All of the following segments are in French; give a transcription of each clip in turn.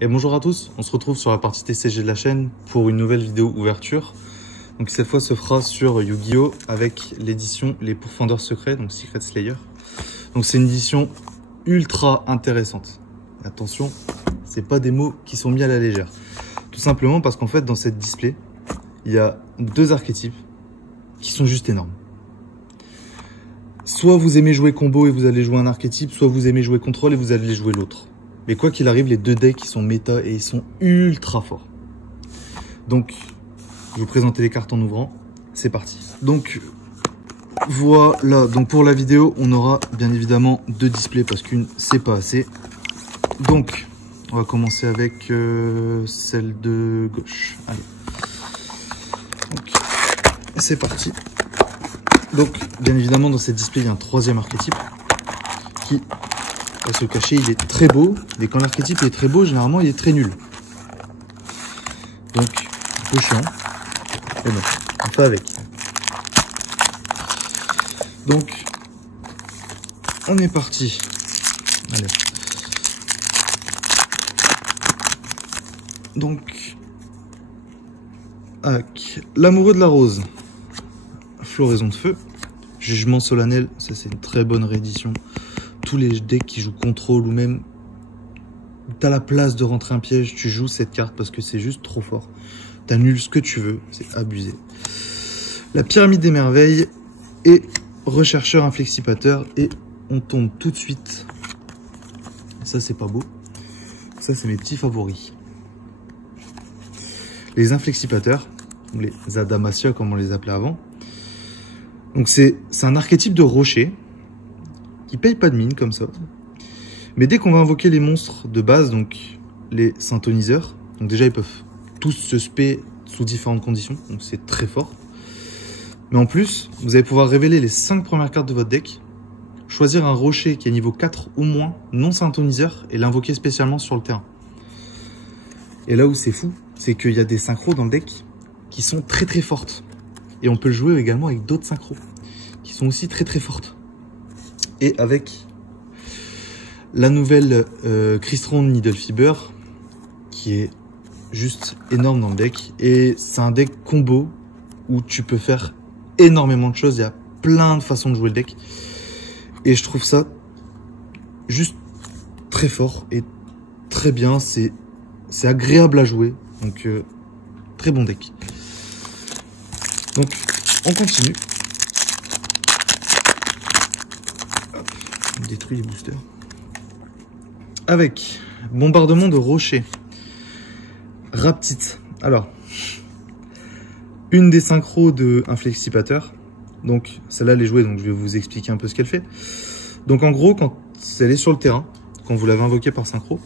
Et bonjour à tous, on se retrouve sur la partie TCG de la chaîne pour une nouvelle vidéo ouverture. Donc cette fois se fera sur Yu-Gi-Oh! Avec l'édition Les Pourfendeurs Secrets, donc Secret Slayer. Donc c'est une édition ultra intéressante. Attention, c'est pas des mots qui sont mis à la légère. Tout simplement parce qu'en fait dans cette display, il y a deux archétypes qui sont juste énormes. Soit vous aimez jouer combo et vous allez jouer un archétype, soit vous aimez jouer contrôle et vous allez jouer l'autre. Mais quoi qu'il arrive, les deux decks ils sont méta et ils sont ultra forts. Donc, je vais vous présenter les cartes en ouvrant. C'est parti. Donc, voilà. Donc pour la vidéo, on aura bien évidemment deux displays parce qu'une, c'est pas assez. Donc, on va commencer avec celle de gauche. Allez. C'est parti. Donc, bien évidemment, dans cette display, il y a un troisième archétype qui va se cacher. Il est très beau, mais quand l'archétype est très beau, généralement, il est très nul. Donc, un peu chiant. Mais bon, on fait avec. Donc, on est parti. Allez. Donc, avec l'amoureux de la rose. Floraison de feu, jugement solennel, ça c'est une très bonne réédition. Tous les decks qui jouent contrôle ou même t'as la place de rentrer un piège, tu joues cette carte parce que c'est juste trop fort. T'annules ce que tu veux, c'est abusé. La pyramide des merveilles et rechercheur inflexipateur et on tombe tout de suite. Ça c'est pas beau. Ça c'est mes petits favoris. Les inflexipateurs, ou les Adamassia comme on les appelait avant. Donc c'est un archétype de rocher qui paye pas de mine comme ça. Mais dès qu'on va invoquer les monstres de base, donc les synthoniseurs, donc déjà ils peuvent tous se spé sous différentes conditions, donc c'est très fort. Mais en plus, vous allez pouvoir révéler les 5 premières cartes de votre deck, choisir un rocher qui est niveau 4 ou moins, non synthoniseur, et l'invoquer spécialement sur le terrain. Et là où c'est fou, c'est qu'il y a des synchros dans le deck qui sont très très fortes. Et on peut le jouer également avec d'autres synchros qui sont aussi très très fortes. Et avec la nouvelle Crystron Needle Fiber qui est juste énorme dans le deck. Et c'est un deck combo où tu peux faire énormément de choses. Il y a plein de façons de jouer le deck. Et je trouve ça juste très fort et très bien. C'est agréable à jouer. Donc très bon deck. Donc, on continue. Hop, on détruit les boosters. Avec bombardement de rochers. Raptite. Alors, une des synchros de Inflexipateur. Donc, celle-là, elle est jouée, donc je vais vous expliquer un peu ce qu'elle fait. Donc, en gros, quand elle est sur le terrain, quand vous l'avez invoquée par synchro,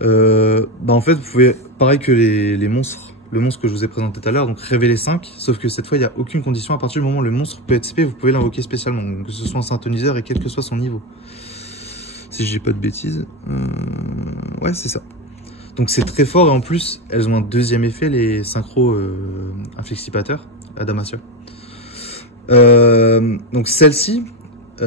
en fait, vous pouvez, pareil que les monstres, le monstre que je vous ai présenté tout à l'heure, donc révéler 5, sauf que cette fois il n'y a aucune condition. À partir du moment où le monstre peut être spé, vous pouvez l'invoquer spécialement, donc que ce soit un synthoniseur et quel que soit son niveau. Si j'ai pas de bêtises, ouais c'est ça. Donc c'est très fort et en plus elles ont un deuxième effet, les synchros inflexipateurs, Adamassia. Donc celle-ci,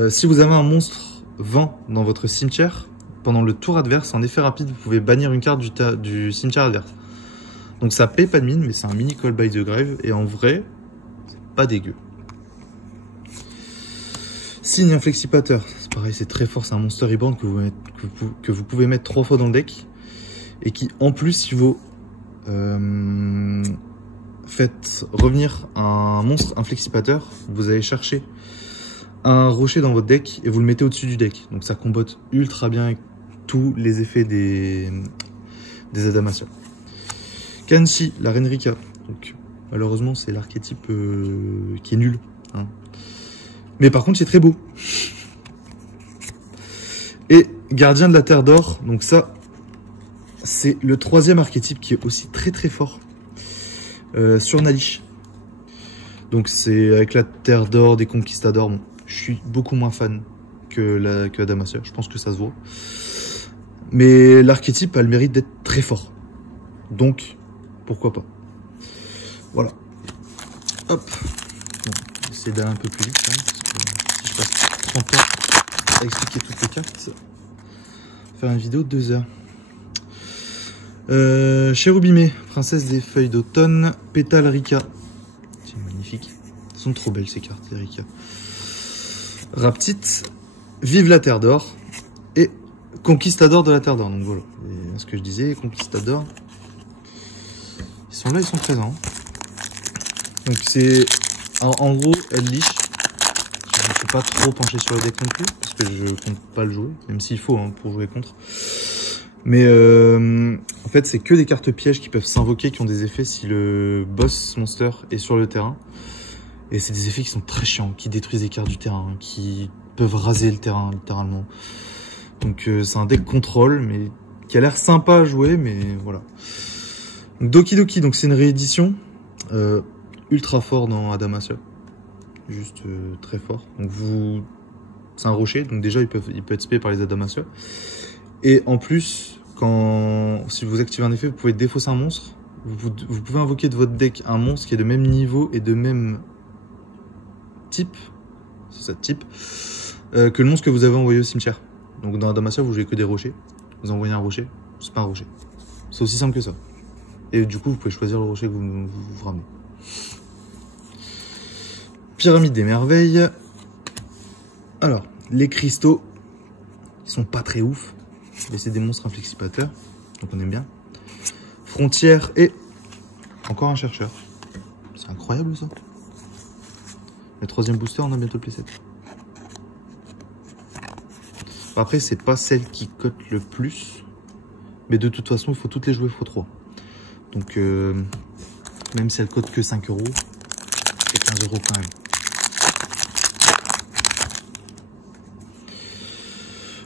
si vous avez un monstre vent dans votre cimetière, pendant le tour adverse, en effet rapide, vous pouvez bannir une carte du cimetière adverse. Donc ça paye pas de mine, mais c'est un mini Call by the Grave, et en vrai, c'est pas dégueu. Signe Inflexipateur, c'est pareil, c'est très fort, c'est un Monster Reborn que vous pouvez mettre 3 fois dans le deck, et qui en plus, si vous faites revenir un monstre Inflexipateur, vous allez chercher un rocher dans votre deck, et vous le mettez au-dessus du deck. Donc ça combotte ultra bien avec tous les effets des Adamassia. Kanshi, la reine Rika. Donc, malheureusement, c'est l'archétype qui est nul. Hein. Mais par contre, c'est très beau. Et gardien de la terre d'or. Donc ça, c'est le troisième archétype qui est aussi très très fort. Sur Nalish. Donc c'est avec la terre d'or des conquistadors. Bon, je suis beaucoup moins fan que Adamassia. Je pense que ça se voit. Mais l'archétype a le mérite d'être très fort. Donc, pourquoi pas. Voilà. Hop. Bon, j'essaie d'aller un peu plus vite. Hein, parce que si je passe 30 ans à expliquer toutes les cartes, ça va faire une vidéo de 2 heures. Chérubimé, princesse des feuilles d'automne, pétale Rika. C'est magnifique. Elles sont trop belles ces cartes, les Rika. Raptite, vive la terre d'or et conquistador de la terre d'or. Donc voilà, et ce que je disais, conquistador. Ils sont là, ils sont présents. Donc c'est en gros, elle liche. Je ne suis pas trop penché sur le deck non plus parce que je compte pas le jouer, même s'il faut hein, pour jouer contre. Mais en fait, c'est que des cartes pièges qui peuvent s'invoquer, qui ont des effets si le boss monster est sur le terrain. Et c'est des effets qui sont très chiants, qui détruisent les cartes du terrain, qui peuvent raser le terrain littéralement. Donc c'est un deck contrôle, mais qui a l'air sympa à jouer, mais voilà. Donc, Doki Doki, donc c'est une réédition ultra fort dans Adamasya, juste très fort. Donc c'est un rocher, donc déjà il peut être spé par les Adamasya. Et en plus, si vous activez un effet, vous pouvez défausser un monstre. Vous pouvez invoquer de votre deck un monstre qui est de même niveau et de même type, c'est ça, type, que le monstre que vous avez envoyé au cimetière. Donc dans Adamasya, vous jouez que des rochers. Vous envoyez un rocher, c'est pas un rocher. C'est aussi simple que ça. Et du coup, vous pouvez choisir le rocher que vous ramenez. Pyramide des merveilles. Alors, les cristaux, ils sont pas très ouf. Mais c'est des monstres inflexipateurs, donc on aime bien. Frontière et encore un chercheur. C'est incroyable ça. Le troisième booster, on a bientôt le playset. Après, c'est pas celle qui cote le plus. Mais de toute façon, il faut toutes les jouer x3. Donc, même si elle cote que 5 €, c'est 15 € quand même.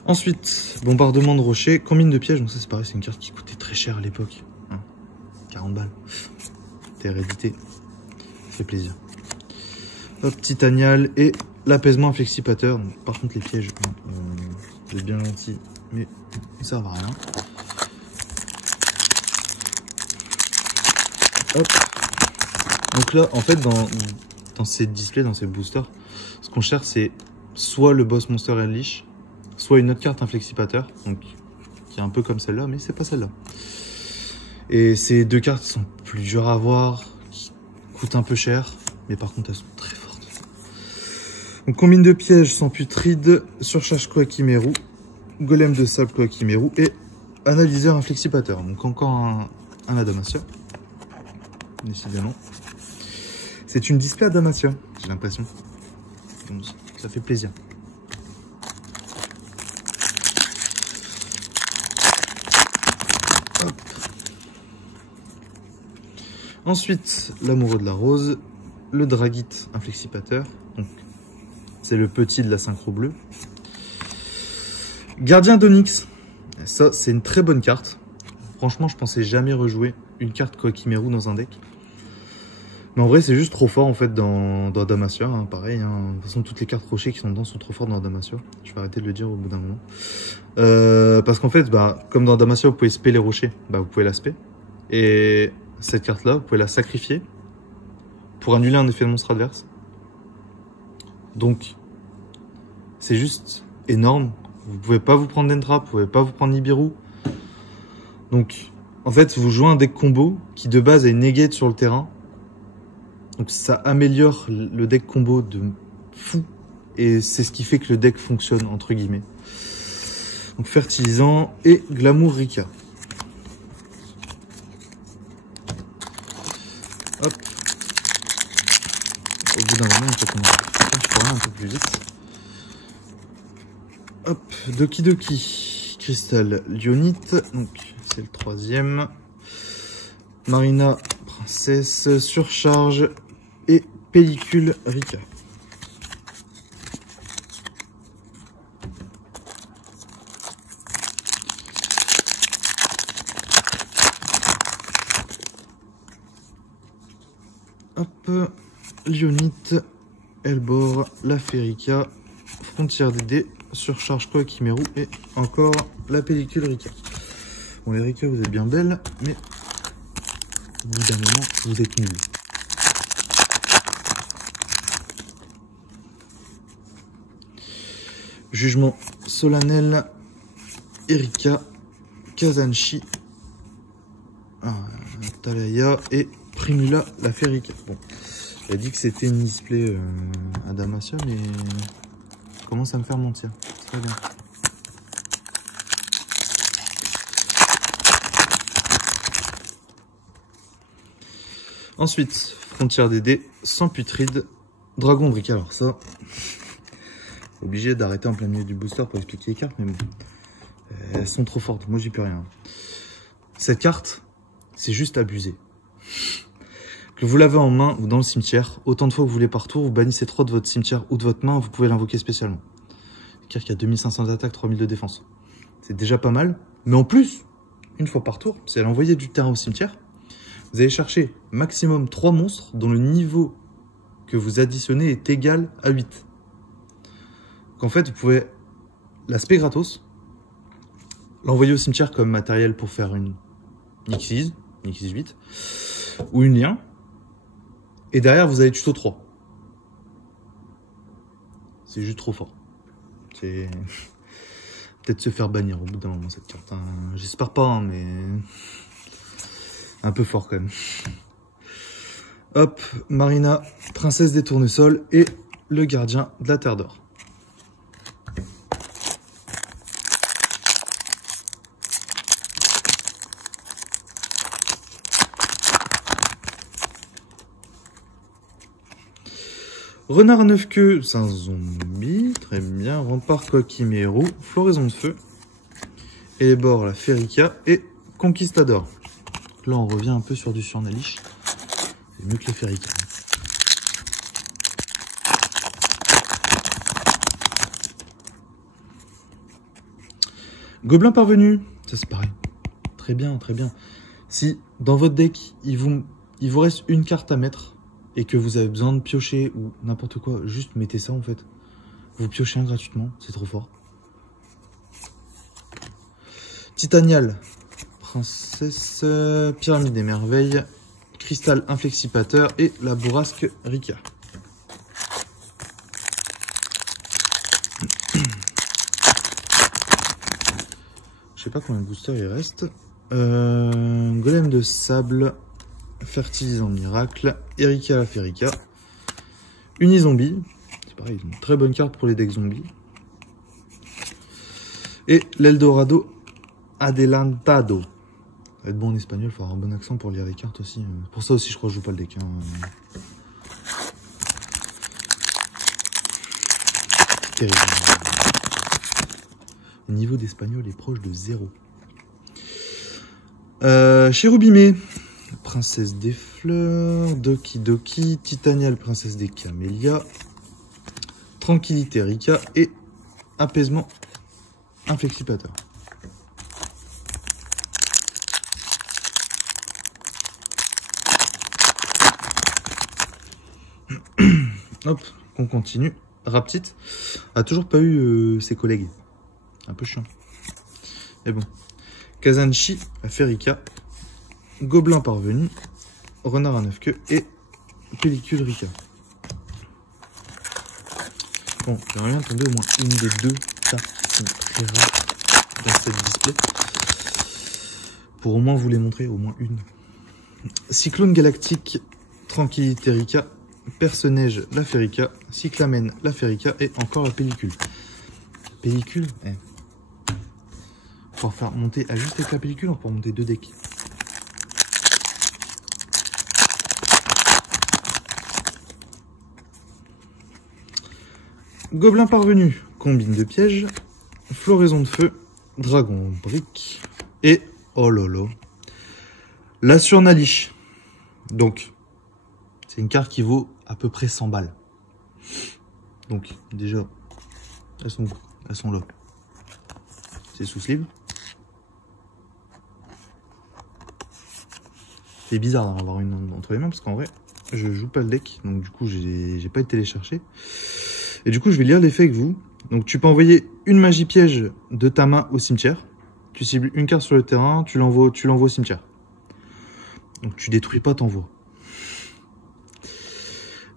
Ensuite, bombardement de rochers, combine de pièges. Donc ça c'est pareil, c'est une carte qui coûtait très cher à l'époque. 40 balles. C'était réédité. Ça fait plaisir. Hop, titanial et l'apaisement inflexipateur. Donc, par contre les pièges, c'est bien gentil, mais ça servent à rien. Hop. Donc là, en fait, dans ces displays, dans ces boosters, ce qu'on cherche, c'est soit le boss monster Unleash, soit une autre carte inflexipateur, donc qui est un peu comme celle-là, mais c'est pas celle-là. Et ces deux cartes sont plus dures à avoir, qui coûtent un peu cher, mais par contre elles sont très fortes. Donc combine de pièges sans putride, surcharge Koakimeru, golem de sable Koakimeru et analyseur inflexipateur. Donc encore un Adamasya, décidément. C'est une display Adamasya, j'ai l'impression. Donc ça fait plaisir. Hop. Ensuite, l'amoureux de la rose, le Dragite inflexipateur. Donc, c'est le petit de la synchro bleue. Gardien d'Onyx. Ça, c'est une très bonne carte. Franchement, je pensais jamais rejouer une carte Koakimeru dans un deck. Mais en vrai, c'est juste trop fort en fait dans Adamasya. Hein, pareil, hein. De toute façon, toutes les cartes rochers qui sont dedans sont trop fortes dans Adamasya. Je vais arrêter de le dire au bout d'un moment. Parce qu'en fait, comme dans Adamasya, vous pouvez spé les rochers. Vous pouvez la spé. Et cette carte-là, vous pouvez la sacrifier pour annuler un effet de monstre adverse. Donc, c'est juste énorme. Vous pouvez pas vous prendre d'Entra, vous pouvez pas vous prendre Nibiru. Donc, en fait, vous jouez un deck combo qui de base a une negate sur le terrain. Donc ça améliore le deck combo de fou. Et c'est ce qui fait que le deck fonctionne, entre guillemets. Donc fertilisant et glamour Rika. Hop. Au bout d'un moment, je peux aller un peu plus vite. Hop, Doki Doki. Cristal Lyonite. Donc c'est le troisième. Marina Princesse, surcharge et pellicule Rika. Hop, Lyonite, Elbor, la Férica, Frontière DD, surcharge Koakimeru et encore la pellicule Rika. Bon, les Rika, vous êtes bien belles, mais au bout d'un moment, vous êtes nuls. Jugement solennel, Erika, Kazanshi, Talaya et Primula la Férica. Bon, j'ai dit que c'était une display à Damasia, mais commence à me faire mentir. Très bien. Ensuite, Frontière DD, sans putride, Dragon Brick. Alors ça, obligé d'arrêter en plein milieu du booster pour expliquer les cartes, mais bon, elles sont trop fortes, moi j'y peux rien. Cette carte, c'est juste abusé. Que vous l'avez en main ou dans le cimetière, autant de fois que vous voulez par tour, vous bannissez 3 de votre cimetière ou de votre main, vous pouvez l'invoquer spécialement. Une carte qui a 2500 d'attaque, 3000 de défense. C'est déjà pas mal, mais en plus, une fois par tour, si elle envoyait du terrain au cimetière, vous allez chercher maximum 3 monstres dont le niveau que vous additionnez est égal à 8. Donc en fait, vous pouvez l'aspect gratos, l'envoyer au cimetière comme matériel pour faire une X6, une X8, ou une lien, et derrière vous avez tuto 3. C'est juste trop fort. C'est peut-être se faire bannir au bout d'un moment cette carte. Hein. J'espère pas, hein, mais un peu fort quand même. Hop, Marina, princesse des tournesols et le gardien de la Terre d'Or. Renard à 9 queues, c'est un zombie, très bien. Rempart, Coquimero, Floraison de feu. Elebor, la Férica et Conquistador. Là, on revient un peu sur du Surnalish. C'est mieux que les Férica. Gobelin parvenu, ça c'est pareil. Très bien, très bien. Si dans votre deck, il vous reste une carte à mettre, et que vous avez besoin de piocher ou n'importe quoi, juste mettez ça en fait. Vous piochez un gratuitement, c'est trop fort. Titanial, princesse, pyramide des merveilles, cristal inflexipateur et la bourrasque Rika. Je sais pas combien de boosters il reste. Golem de sable, fertilisant miracle, Erika la Férica, Unizombie, c'est pareil, une très bonne carte pour les decks zombies, et l'Eldorado Adelantado. Ça va être bon en espagnol, il faut avoir un bon accent pour lire les cartes aussi. Pour ça aussi, je crois que je joue pas le deck. Hein. Terrible. Le niveau d'espagnol est proche de 0. Chérubimé, princesse des fleurs, Doki Doki, Titanial, princesse des camélias, Tranquillité Rika et apaisement inflexipateur. Hop, on continue. Raptit a toujours pas eu ses collègues. Un peu chiant. Mais bon. Kazanshi, la Férica, Gobelin parvenu, Renard à 9 queues et Pellicule Rika. Bon, j'aimerais bien tomber au moins une des deux cartes qui sont très rares dans cette display. Pour au moins vous les montrer, au moins une. Cyclone galactique, Tranquillité Rika, Perce-Neige la Férica, Cyclamen la Férica et encore la pellicule. Pellicule, pour faire monter, à juste avec la pellicule, on peut monter 2 decks. Gobelin parvenu, combine de pièges, Floraison de feu, Dragon brick et, oh lolo, la Surnalish. Donc, c'est une carte qui vaut à peu près 100 balles. Donc, déjà, elles sont là. C'est sous sleeve. C'est bizarre d'en avoir une entre les mains parce qu'en vrai, je joue pas le deck. Donc, du coup, j'ai pas été les chercher. Et du coup, je vais lire l'effet avec vous. Donc, tu peux envoyer une magie piège de ta main au cimetière. Tu cibles une carte sur le terrain, tu l'envoies au cimetière. Donc, tu détruis pas, t'envoies.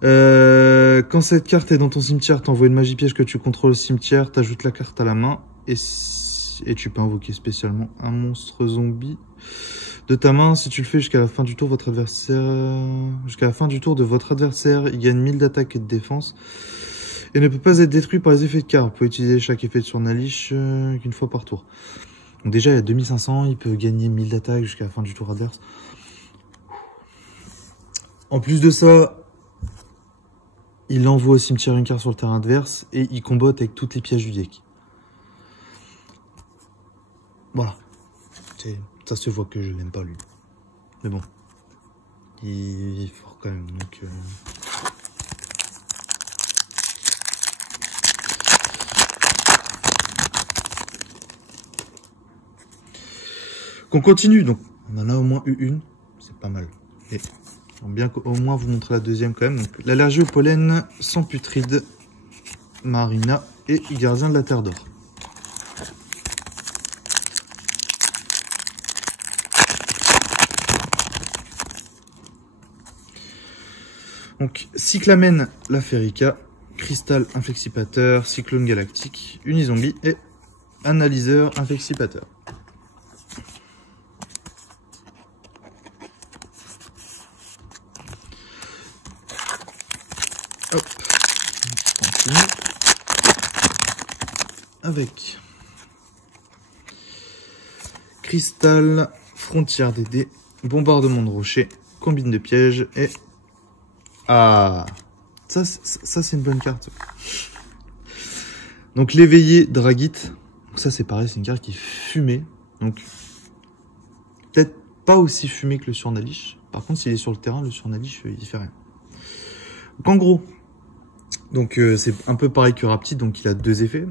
Quand cette carte est dans ton cimetière, t'envoies une magie piège que tu contrôles au cimetière, t'ajoutes la carte à la main et tu peux invoquer spécialement un monstre zombie de ta main. Si tu le fais jusqu'à la fin du tour, votre adversaire... Jusqu'à la fin du tour de votre adversaire, il gagne 1000 d'attaque et de défense. Et ne peut pas être détruit par les effets de cartes. Vous pouvez utiliser chaque effet de Surnalich qu'une fois par tour. Donc déjà, il y a 2500, il peut gagner 1000 d'attaque jusqu'à la fin du tour adverse. En plus de ça, il envoie au cimetière une carte sur le terrain adverse et il combote avec toutes les pièges du deck. Voilà. Ça se voit que je l'aime pas, lui. Mais bon. Il est fort quand même, donc... On continue, donc on en a au moins eu une, c'est pas mal. Et bien qu'au moins vous montrer la deuxième quand même. L'allergie au pollen, sans putride, Marina et gardien de la Terre d'Or. Donc Cyclamen, la Férica, Cristal Inflexipateur, Cyclone Galactique, Unizombie et Analyseur Inflexipateur. Hop, on continue avec Cristal, Frontière des dés, Bombardement de rochers, Combine de pièges et... Ah, ça c'est une bonne carte. Donc l'éveillé Dragite, ça c'est pareil, c'est une carte qui est fumée. Donc peut-être pas aussi fumée que le Surnalich. Par contre, s'il est sur le terrain, le Surnalich, il fait rien. Donc en gros, c'est un peu pareil que Raptide, donc il a deux effets.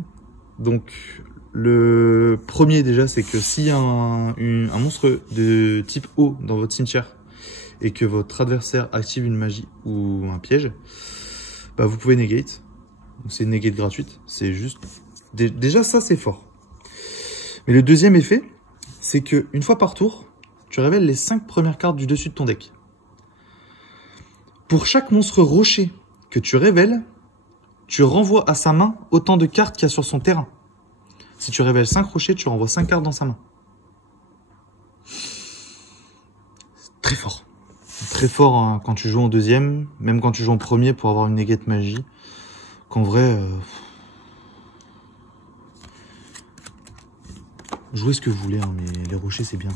Donc le premier déjà, c'est que s'il y a un monstre de type eau dans votre cimetière et que votre adversaire active une magie ou un piège, bah vous pouvez negate. C'est une negate gratuite. C'est juste... Déjà ça c'est fort. Mais le deuxième effet, c'est que une fois par tour, tu révèles les 5 premières cartes du dessus de ton deck. Pour chaque monstre rocher que tu révèles, tu renvoies à sa main autant de cartes qu'il y a sur son terrain. Si tu révèles 5 rochers, tu renvoies 5 cartes dans sa main. C'est très fort. Très fort hein, quand tu joues en deuxième, même quand tu joues en premier pour avoir une negate magie. Qu'en vrai, jouez ce que vous voulez, hein, mais les rochers c'est bien.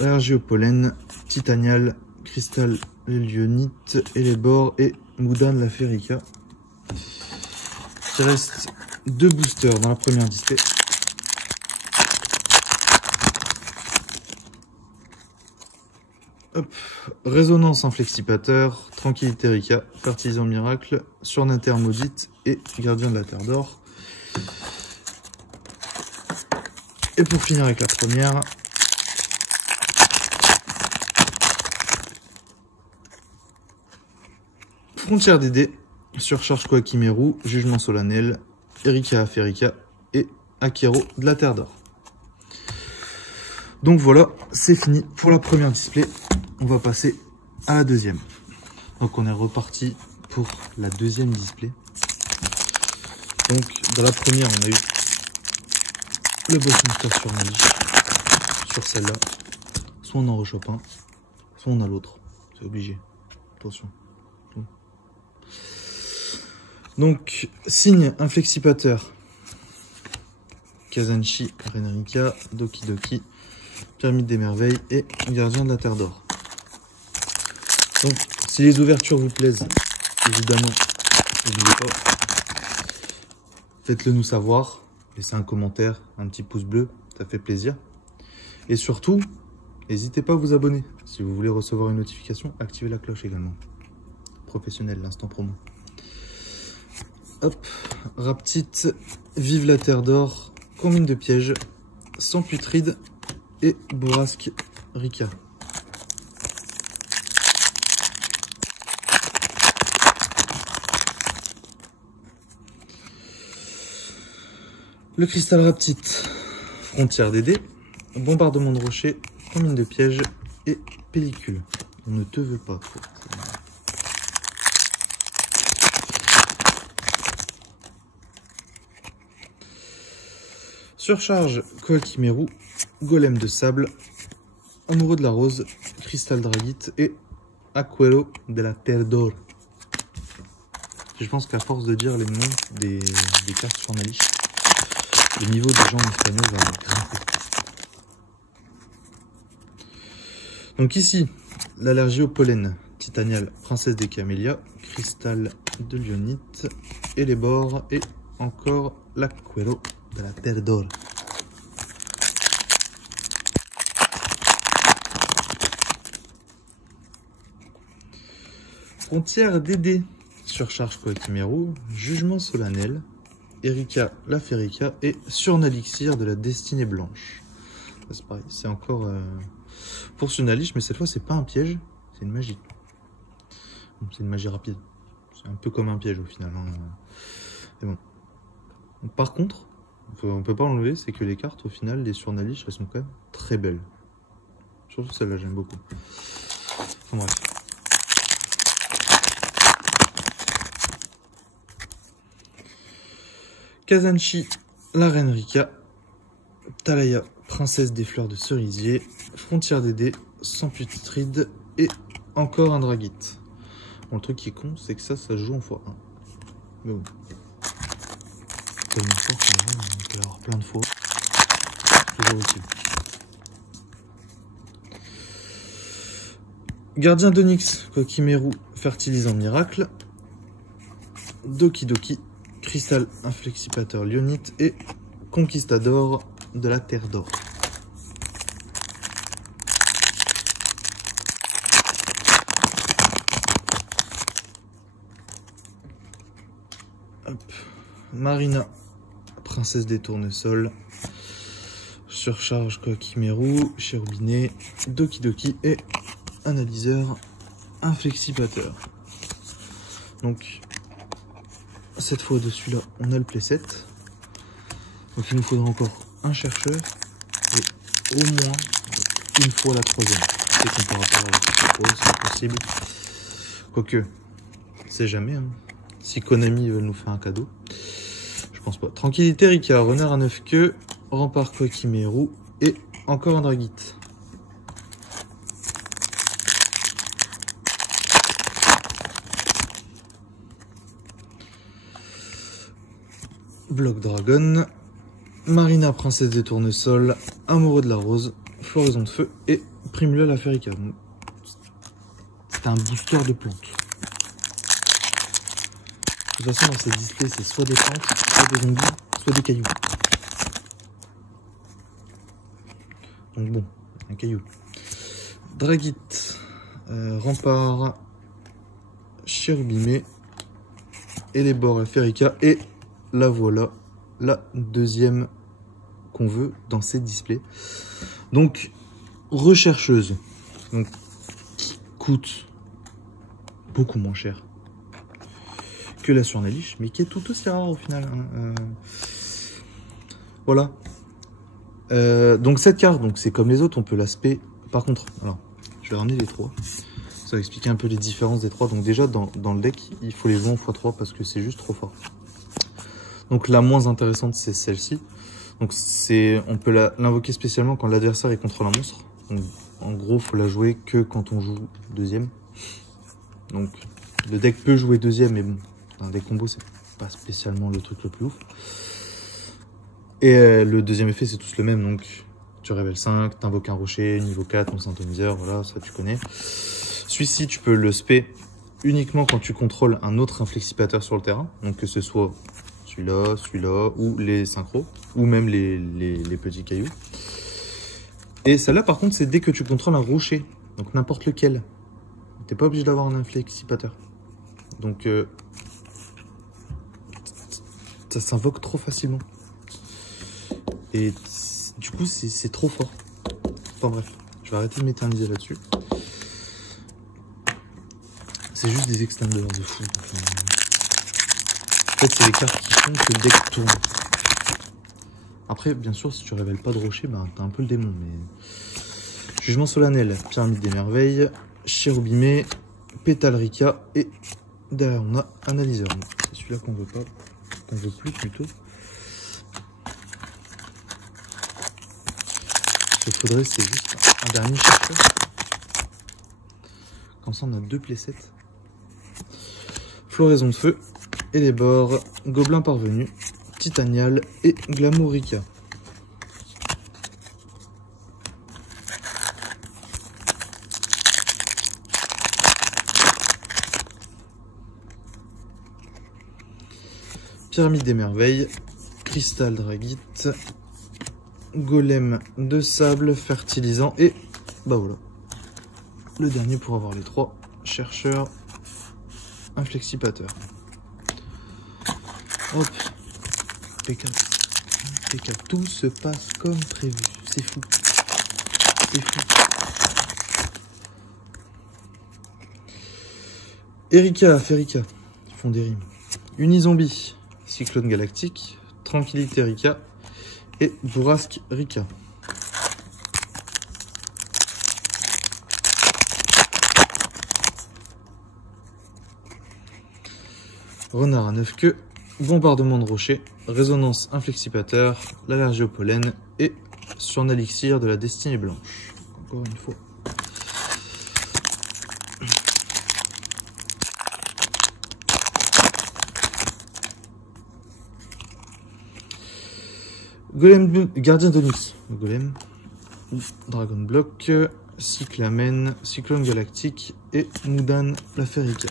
Allergie au pollen, Titanial, Cristal Lionite, Elébor et Moudan la Férica. Il reste 2 boosters dans la première display. Hop. Résonance Inflexipateur, Tranquillité Rika, Fertilisant Miracle, Surnater Maudite et Gardien de la Terre d'Or. Et pour finir avec la première, Frontière des dés, Surcharge Koakimeru, Jugement Solennel, Erika Férica et Akero de la Terre d'Or. Donc voilà, c'est fini pour la première display. On va passer à la deuxième. Donc on est reparti pour la deuxième display. Donc dans la première, on a eu le boss monster sur Surnalich. Sur celle-là, soit on en rechoppe un, soit on a l'autre. C'est obligé. Attention. Donc, signe inflexipateur, Kazanshi, Renrika, Doki Doki, Pyramide des merveilles et Gardien de la Terre d'Or. Donc, si les ouvertures vous plaisent, évidemment, n'oubliez pas, faites-le nous savoir, laissez un commentaire, un petit pouce bleu, ça fait plaisir. Et surtout, n'hésitez pas à vous abonner. Si vous voulez recevoir une notification, activez la cloche également. Professionnel, l'instant promo. Hop, Raptite, Vive la Terre d'Or, Combine de pièges, Sans putride et Bourrasque Rika. Le Cristal Raptite, Frontière des dés, Bombardement de rochers, Combine de pièges et Pellicule. On ne te veut pas, toi. Surcharge Koakimeru, Golem de sable, Amoureux de la rose, Cristal Dragite et Aquero de la Terre d'Or. Je pense qu'à force de dire les noms des cartes sur ma liste, le niveau des gens en espagnol va grimper. Donc ici, l'allergie au pollen, Titanial, Princesse des Camélias, Cristal de Lyonite, et les bords, et encore l'Aquero de la Terre d'Or. Frontière d'Édé, Surcharge Koakimeru, Jugement solennel, Erika la Férica et Surnalixir de la Destinée Blanche. C'est pareil, c'est encore pour Surnalich, mais cette fois c'est pas un piège, c'est une magie. C'est une magie rapide. C'est un peu comme un piège au final. Hein. Mais bon. Donc, par contre, on peut pas enlever, c'est que les cartes au final, les Surnalich, elles sont quand même très belles. Surtout celle-là, j'aime beaucoup. Enfin, bref. Kazanchi, la Reine Rika, Talaya, Princesse des Fleurs de Cerisier, Frontière d'Édé, Samputride et encore un Dragite. Bon, le truc qui est con, c'est que ça se joue en x1. Mais bon. Tellement fort qu'on peut avoir plein de fois. Toujours utile. Gardien d'Onyx, Koakimeru, Fertilisant Miracle, Doki Doki, Cristal Inflexipateur Lyonite et Conquistador de la Terre d'Or. Hop. Marina, Princesse des Tournesols, Surcharge Koakimeru, Cherubine, Doki Doki et Analyseur Inflexipateur. Donc cette fois de celui-là, on a le playset. Donc il nous faudra encore un chercheur et au moins une fois la troisième. C'est comparateur avec ce fois, c'est possible. Quoique, c'est jamais. Hein. Si Konami veut nous faire un cadeau, je pense pas. Tranquillité Rika, Renard à 9 queues, Rempart Koakimeru et encore un Dragite. Bloc Dragon, Marina Princesse des Tournesols, Amoureux de la Rose, Floraison de Feu et Primula la Férica. C'est un booster de plantes. De toute façon, dans ces displays, c'est soit des plantes, soit des zombies, soit des cailloux. Donc bon, un caillou. Dragite, Rempart, Cherubime et les bords Férica et la voilà, la deuxième qu'on veut dans ces displays. Donc, rechercheuse, donc, qui coûte beaucoup moins cher que la Surnalich, mais qui est tout aussi rare au final. Hein. Voilà. Donc cette carte, donc c'est comme les autres, on peut l'aspect. Par contre, alors, je vais ramener les trois. Ça va expliquer un peu les différences des trois. Donc déjà, dans le deck, il faut les jouer en x3 parce que c'est juste trop fort. Donc la moins intéressante, c'est celle-ci. Donc on peut l'invoquer spécialement quand l'adversaire est contre un monstre. Donc, en gros, faut la jouer que quand on joue deuxième. Donc le deck peut jouer deuxième, mais bon, dans des combos, c'est pas spécialement le truc le plus ouf. Et le deuxième effet, c'est tous le même. Donc tu révèles 5, t'invoques un rocher, niveau 4, ton synthomiseur, voilà, ça tu connais. Celui-ci, tu peux le spé uniquement quand tu contrôles un autre inflexipateur sur le terrain. Donc que ce soit celui-là, ou les synchros, ou même les petits cailloux. Et celle-là, par contre, c'est dès que tu contrôles un rocher, donc n'importe lequel. T'es pas obligé d'avoir un inflexipateur. Donc, ça s'invoque trop facilement. Et du coup, c'est trop fort. Enfin bref, je vais arrêter de m'éterniser là-dessus. C'est juste des extenders de fou. Enfin, en fait, c'est les cartes qui font que le deck tourne. Après, bien sûr, si tu révèles pas de rocher, bah, t'as un peu le démon. Mais Jugement solennel, Pyramide des merveilles, Cherubime, Pétale Rika et derrière on a Analyseur. C'est celui-là qu'on veut pas, qu'on veut plus plutôt. qu'il faudrait, c'est juste un dernier chercheur. Comme ça, on a 2 playsets. Floraison de feu et les bords, Gobelin parvenu, Titanial et Glamourica. Pyramide des merveilles, Cristal Dragite, Golem de sable, fertilisant et bah voilà. Le dernier pour avoir les 3 chercheurs, inflexipateur. Hop, impeccable, impeccable. Tout se passe comme prévu. C'est fou, c'est fou. Erika, Ferica, ils font des rimes. Unizombie, Cyclone Galactique, Tranquillité Rika et Bourrasque Rika. Renard à 9 queues, Bombardement de rochers, Résonance inflexipateur, l'allergie au pollen et Surnalixir de la destinée blanche. Encore une fois. Golem Gardien d'Onyx, Golem, Dragon Block, Cyclamen, Cyclone Galactique et Moudan la Férica.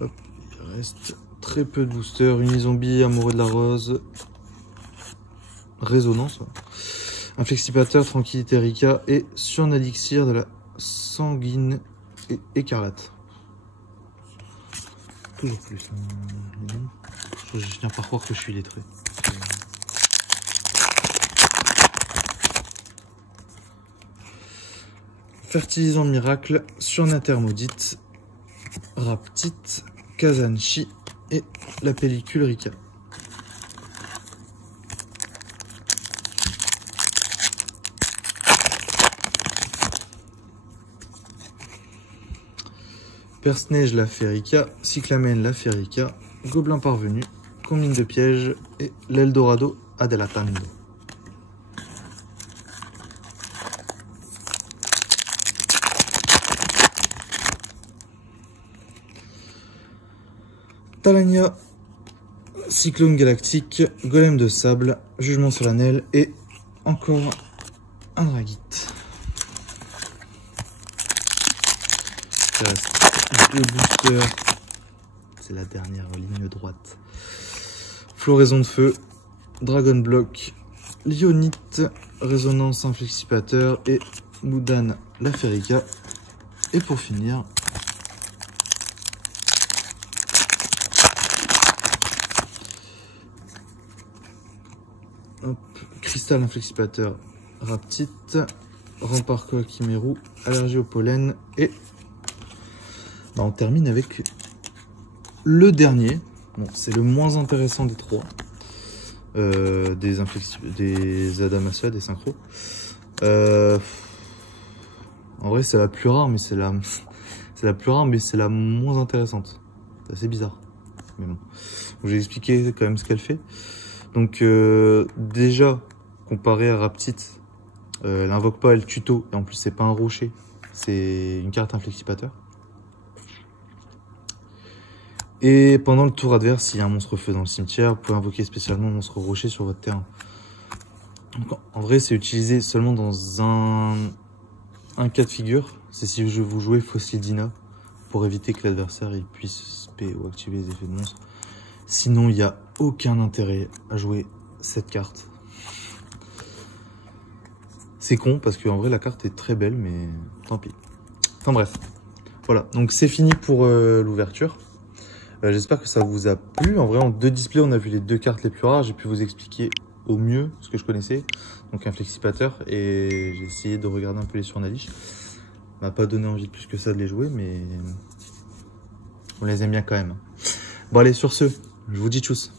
Hop, il reste très peu de boosters. Unizombie, Amoureux de la Rose, Résonance, Inflexipateur, Tranquillité Rika et Surnalixir de la Sanguine et Écarlate. Toujours plus. Je viens par croire que je suis lettré. Fertilisant miracle, Surnater maudite, Raptite, Kazanchi et la pellicule Rika. Perce-Neige la Férica, Cyclamen la Férica, Gobelin parvenu, Combine de pièges et l'Eldorado Adelatando. Talania, Cyclone Galactique, Golem de sable, Jugement solennel et encore un Dragite. Il reste 2 boosters. C'est la dernière ligne droite. Floraison de feu, Dragon Block, Lyonite, Résonance inflexipateur et Moudan la Férica. Et pour finir, hop, Cristal inflexipateur, Raptite, Rempart Koakimeru, Allergie au pollen et bah, on termine avec le dernier. Bon, c'est le moins intéressant des 3. Des Adamasya, des synchros. En vrai, c'est la plus rare, mais c'est la plus rare, mais c'est la moins intéressante. C'est assez bizarre. Mais bon. Je vais expliquer quand même ce qu'elle fait. Donc, déjà, comparé à Raptite, elle invoque pas, elle tuto. Et en plus, c'est pas un rocher. C'est une carte inflexipateur. Et pendant le tour adverse, s'il y a un monstre feu dans le cimetière, vous pouvez invoquer spécialement un monstre rocher sur votre terrain. Donc, en vrai, c'est utilisé seulement dans un cas de figure. C'est si vous jouez Fossilidina pour éviter que l'adversaire puisse spé ou activer les effets de monstre. Sinon, il n'y a aucun intérêt à jouer cette carte. C'est con parce qu'en vrai, la carte est très belle, mais tant pis. Enfin bref. Voilà, donc c'est fini pour l'ouverture. J'espère que ça vous a plu. En vrai, en 2 displays, on a vu les 2 cartes les plus rares. J'ai pu vous expliquer au mieux ce que je connaissais. Donc un flexipateur. Et j'ai essayé de regarder un peu les Surnalish. M'a pas donné envie de plus que ça de les jouer, mais on les aime bien quand même. Bon allez, sur ce, je vous dis tchuss.